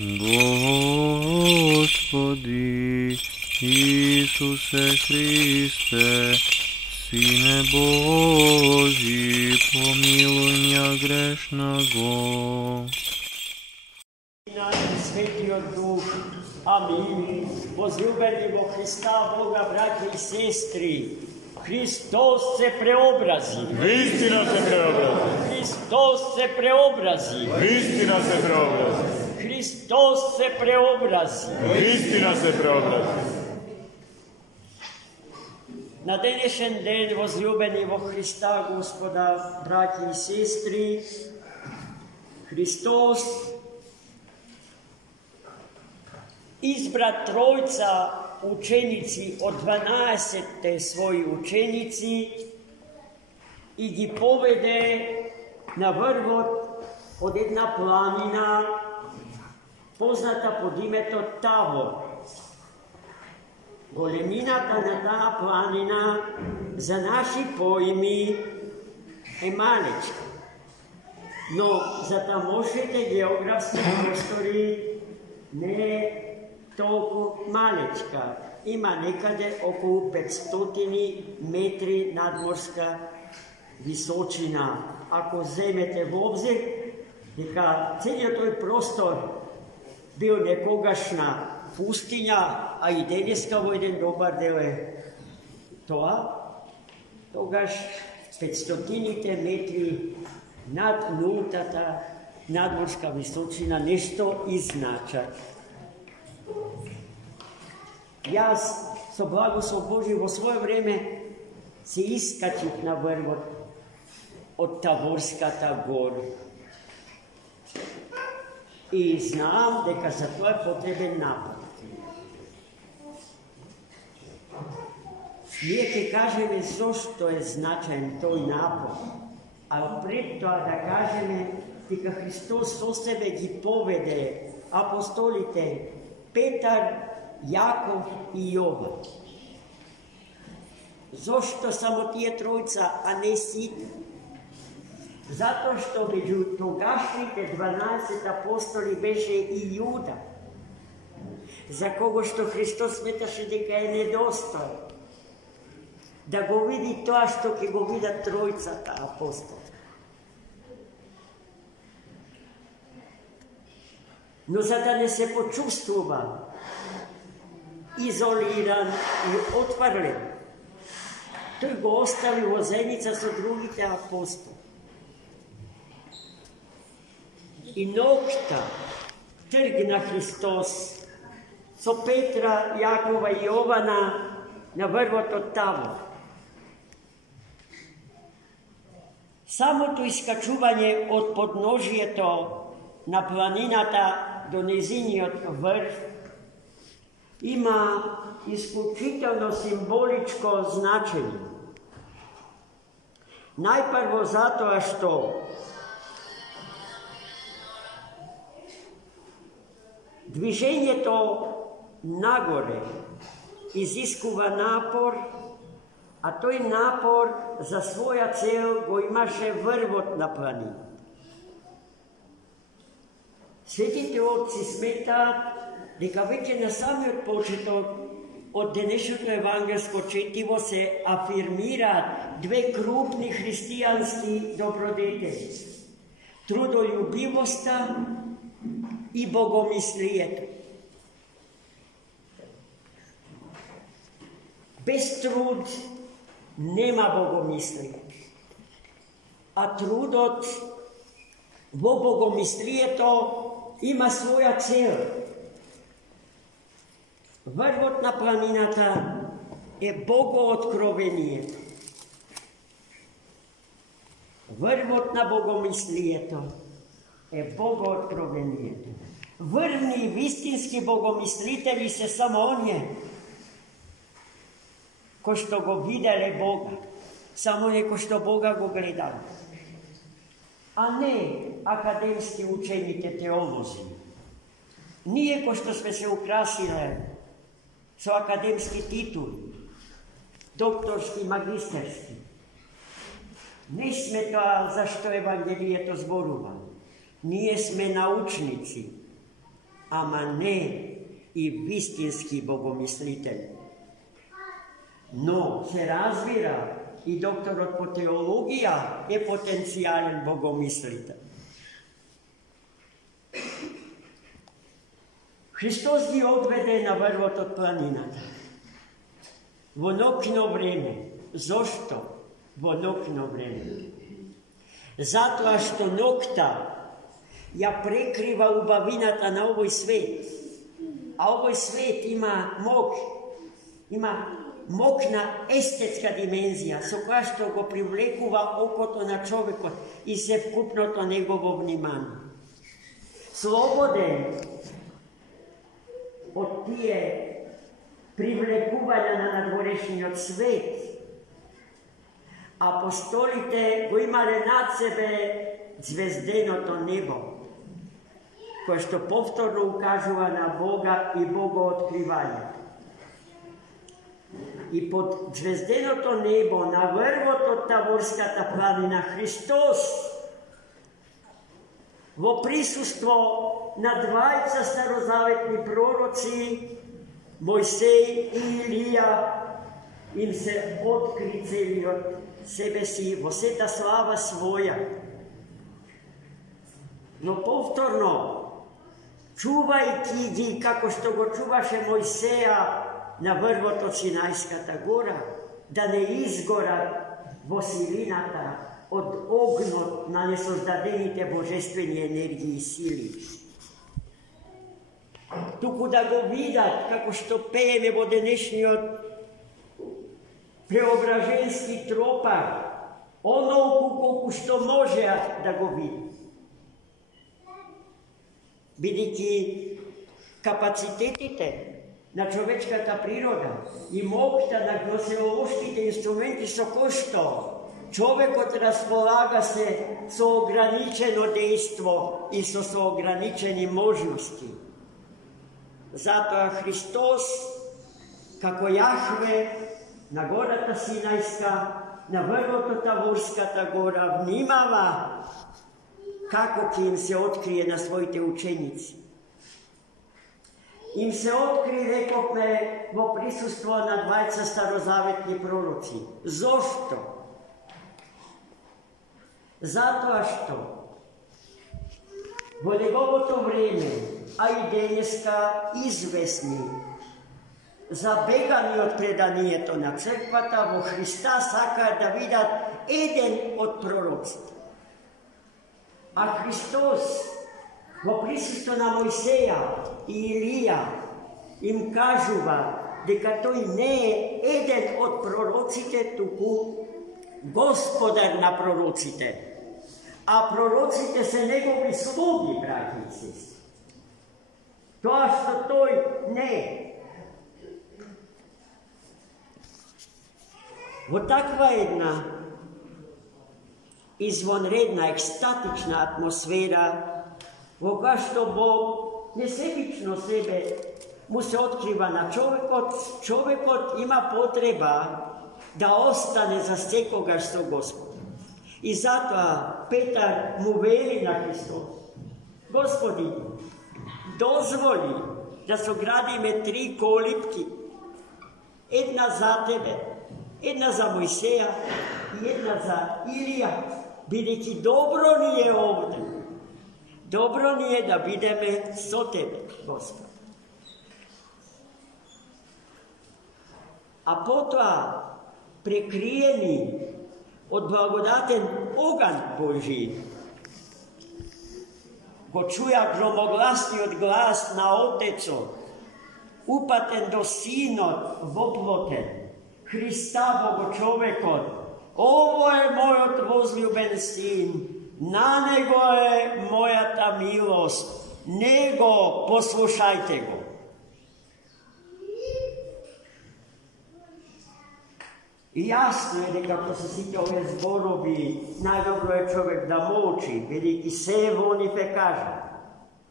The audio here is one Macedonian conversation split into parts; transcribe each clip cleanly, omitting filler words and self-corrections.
Господи Ісусе Христе, Сине Божий, помилуй меня грешного. Svetio Duh. Amin. Возлюбени во Христа Бога, братья и сестры, Христос се преобрази. Истина се преобрази. Христос се преобрази. Истина се преобрази. Христос се преобрази. Истина се преобрази. На денешен ден, возлюбени во Христа Господа, братья и сестры, Христос избра тројца ученици од 12 своји ученици и ги поведе на врвот од една планина позната под името Тавор. Големината на таа планина за наши поими е малечка, но за тамошните географски простори не е толку малечка. Има некаде околу 500 метри надморска височина. Ако земете во обзир дека целиот тој простор бил некогашна пустиња, а и денеска во еден добар дел е тоа, тогаш 500 метри над нултата надморска височина нешто изначат. Јас, со благослов Божи, во своје време се искачих на врвот од Таворската гора. И знаам дека за тоа е потребен напор. Ние ќе кажеме зошто е значаен тој напор, а пред тоа да кажеме дека Христос со себе ги поведе апостолите Петар, Јаков и Јован. Зошто само тие тројца, а не сите? Затоа што меѓу тогашните 12 апостоли беше и Јуда, за кого што Христос сметаше дека е недостоен да го види тоа што ќе го видат тројцата апостоли. Но за да не се почувствува изолиран и отврлен, тој го остави во заедница со другите апостоли. И ноќта тргна Христос со Петра, Јакова и Јована на врвот од Тавор. Самото искачување од подножието на планината до незиниот врв има исклучително символичко значење. Најпрво затоа што движењето нагоре изискува напор, а тој напор за своја цел го имаше врвот на планината. Светите отци сметаат дека веќе на самиот почеток од денешното евангелско четиво се афирмираат две крупни христијански добродетели: трудолюбивоста и богомислието. Без труд нема богомислие, а трудот во богомислието има своја цел. Врвот на планината е богооткровението. Врвот на богомислието е богооткровението. Врвни и вистински богомислители се само оние кои што го виделе Бога, само оние кои што Бога го гледале, а не академски учените теолози. Ние кои што сме се украсиле со академски титули, докторски, магистерски, не сме тоа зашто Евангелието зборува. Ние сме научници. ама не и вистински богомислитель. Но се разбира и докторот по теологија е потенцијален богомислител. Христос ги одведе на врвот од планината. Во ноќно време. Зошто во ноќно време? Затоа што ноќта ја прекрива убавината на овој свет. А овој свет има мокна естетска димензија, со која што го привлекува окото на човекот и севкупното негово внимание. Слободен од тие привлекувања на надворешниот свет, апостолите го имале над себе звезденото небо, кое што повторно укажува на Бога и богооткривањето. И под звезденото небо, на врвот од Таворската планина, Христос, во присуство на двајца старозаветни пророци, Мојсей и Илија, им се откри целиот себе си во сета слава своја. Но повторно, чувајќи ги како што го чуваше Мојсеја на врвот од Синајската гора, да не изгорат во силината од огнот на несоздадените божествени енергии и сили. Туку да го видат како што пееме во денешниот преображенски тропар, онолку колку што можеат да го видат. Бидејќи капацитетите на човечката природа и моќта на гносеолошките инструменти со кои што човекот располага се со ограничено дејство и со ограничени можности. Затоа Христос, како Јахве, на гората Синајска, на врвот од Таворската гора, внимава како ќе им се открие на своите ученици. Им се откри, рековме, во присуство на двајца старозаветни пророци. Зошто? Затоа што во неговото време, а и денеска известни, забегани од преданието на црквата, во Христа сакаат да видат еден од пророците. А Христос во присуство на Мојсеја и Илија им кажува дека тој не е еден од пророците, туку Господар на пророците. А пророците се негови слуги, браќи и сестри. Тоа што тој не е. Во таква една извонредна, екстатична атмосфера, во која што Бог несебично себе му се открива на човекот, човекот има потреба да остане за секогаш со Господ. И затоа Петар му вели на Христос: Господи, дозволи да соградиме 3 колипки, една за Тебе, една за Мојсеја и една за Илија, бидејќи добро ни е овде. Добро ни е да бидеме со Тебе, Господ. А потоа, прекриени од благодатен оган Божи, го чуја громогласниот глас на Отецот, упатен до Синот воплотен, Христа Богочовекот: Ово е мојот возлюбен Син, на него е мојата милост, него послушајте го. И јасно е дека по сите овие зборови најдобро е човек да молчи, бидејќи се во нив е кажа.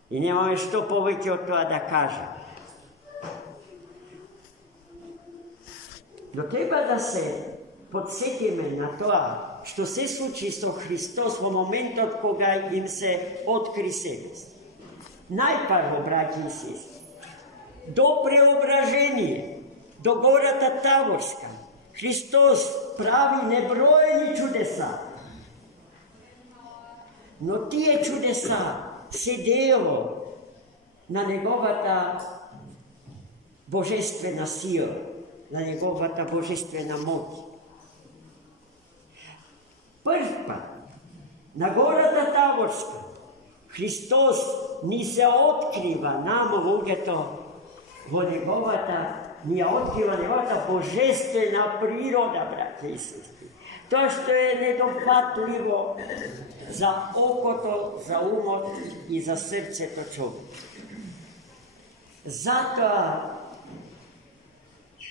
И немаме што повеќе од тоа да кажа. Но треба да се подсетиме на тоа што се случи со Христос во моментот кога им се откри себе. Najprvo, braći i sestri, do preobraženja, do Gorata Tavorska, Hristos pravi nebrojeni čudesa. No tije čudesa se delo na njegovata božestvena sila, na njegovata božestvena moć. Prva, na Gorata Tavorska, Hristos ni se otkriva nam ugeto vo njegovata, nije otkriva njegovata božestvena priroda, braće i sestri. To što je nedohvatljivo za oko to, za umot i za srce to čovjek. Zato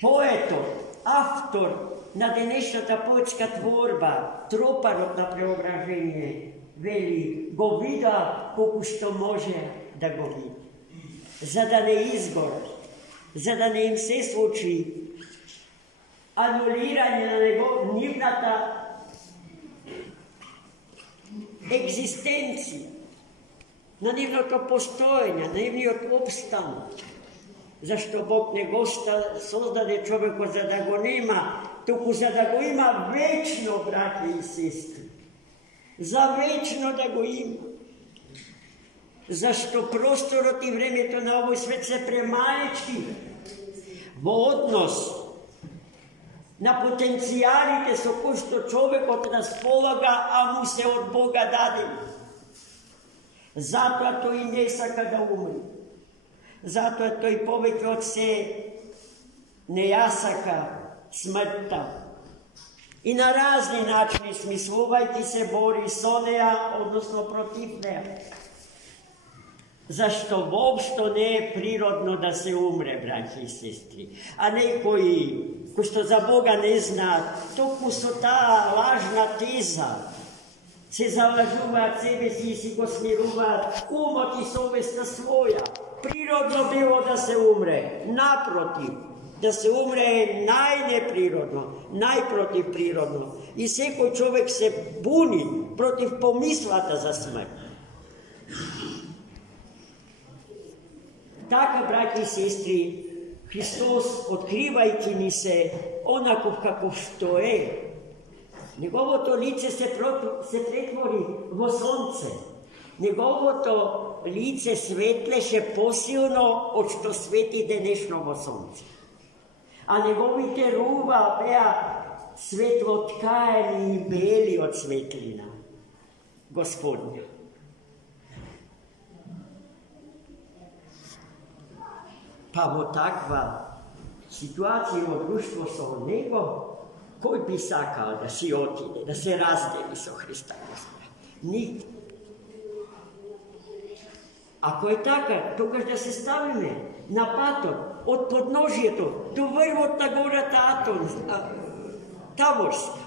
poeto, avtor na današnja poetska tvorba, Troparot na preobraženje, veli, go vida koliko što može da go vidi. Za da ne izgore, za da ne im se sluči anuliranje na njivnata egzistenciji, na njivnoto postojenja, na njivnoto opstanu. Zašto Bog ne gosta sozdade čovjeka za da go nema, tuku za da go ima večno, brate i sestri. Za večno da go ima. Zašto prostor i vreme to na ovoj svet se premalički. Vo odnos na potencijalite su ko što čovjek od raspolaga, a mu se od Boga dade. Zato to i ne saka da umri. Zato to i poveke od se ne jasaka smrta. I na razni načini smisluvajki se bori s oneja, odnosno protiv neja. Zašto uopšto ne je prirodno da se umre, braći i sestri. A ne koji što za Boga ne zna, toku su ta lažna teza. Se zalažuva, sebe si go smiruva, umoti sovesta svoja. Prirodno bilo da se umre, naprotiv. Da se umre je najneprirodno, najprotivprirodno. I sveko čovjek se buni protiv pomislata za smrt. Tako, braći i sestri, Hristos otkrivajki mi se onako kako što je. Njegovo to lice se pretvori vo sonce. Njegovo to lice svetleše posilno od što sveti denešnovo sonce. A njegovite ruva bea svetlotkajeni i beli od svetlina Gospodnja. Pa vo takva situacija u društvu so nego, koji bi sakao da si otide, da se razdeli so Hrista Gospoda? Niti. Ako je tako, to kaže da se stavime na pator, od podnožjeto do vrvota gora Tavorska.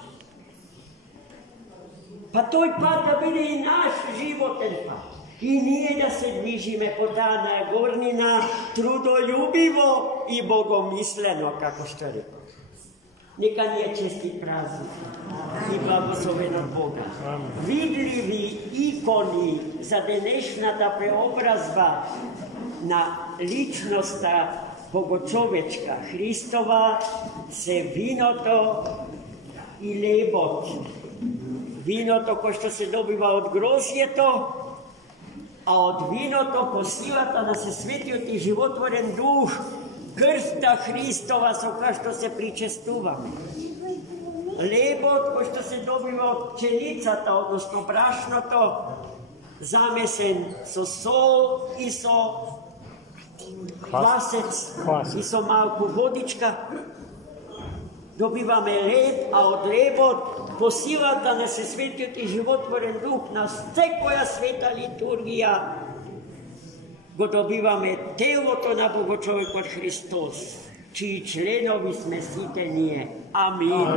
Pa toj pad da bude i naš životen pad. I nije da se dvižime po dana gornina, trudoljubivo i bogomisleno, kako što rekao. Neka nije česti praznik i blagosloven od Boga. Vidljivi ikoni za današnjata preobrazba na ličnosta bogočovečka Hristova se vinoto i lebot. Vinoto ko što se dobiva od grozjeto, a od vinoto posilata da se svetio ti životvoren duh krsta Hristova soka što se pričestuvamo. Lebot ko što se dobiva od pčenicata, odnosno brašnoto, zamesen so sol i so kvasec i so malku vodička. Dobivame leb, a od lebot posilata da se svetio ti životvoren duh na koja sveta liturgija go dobivame telo to na Bogočovek od Hristos, čiji členovi sme sitenije. Amin.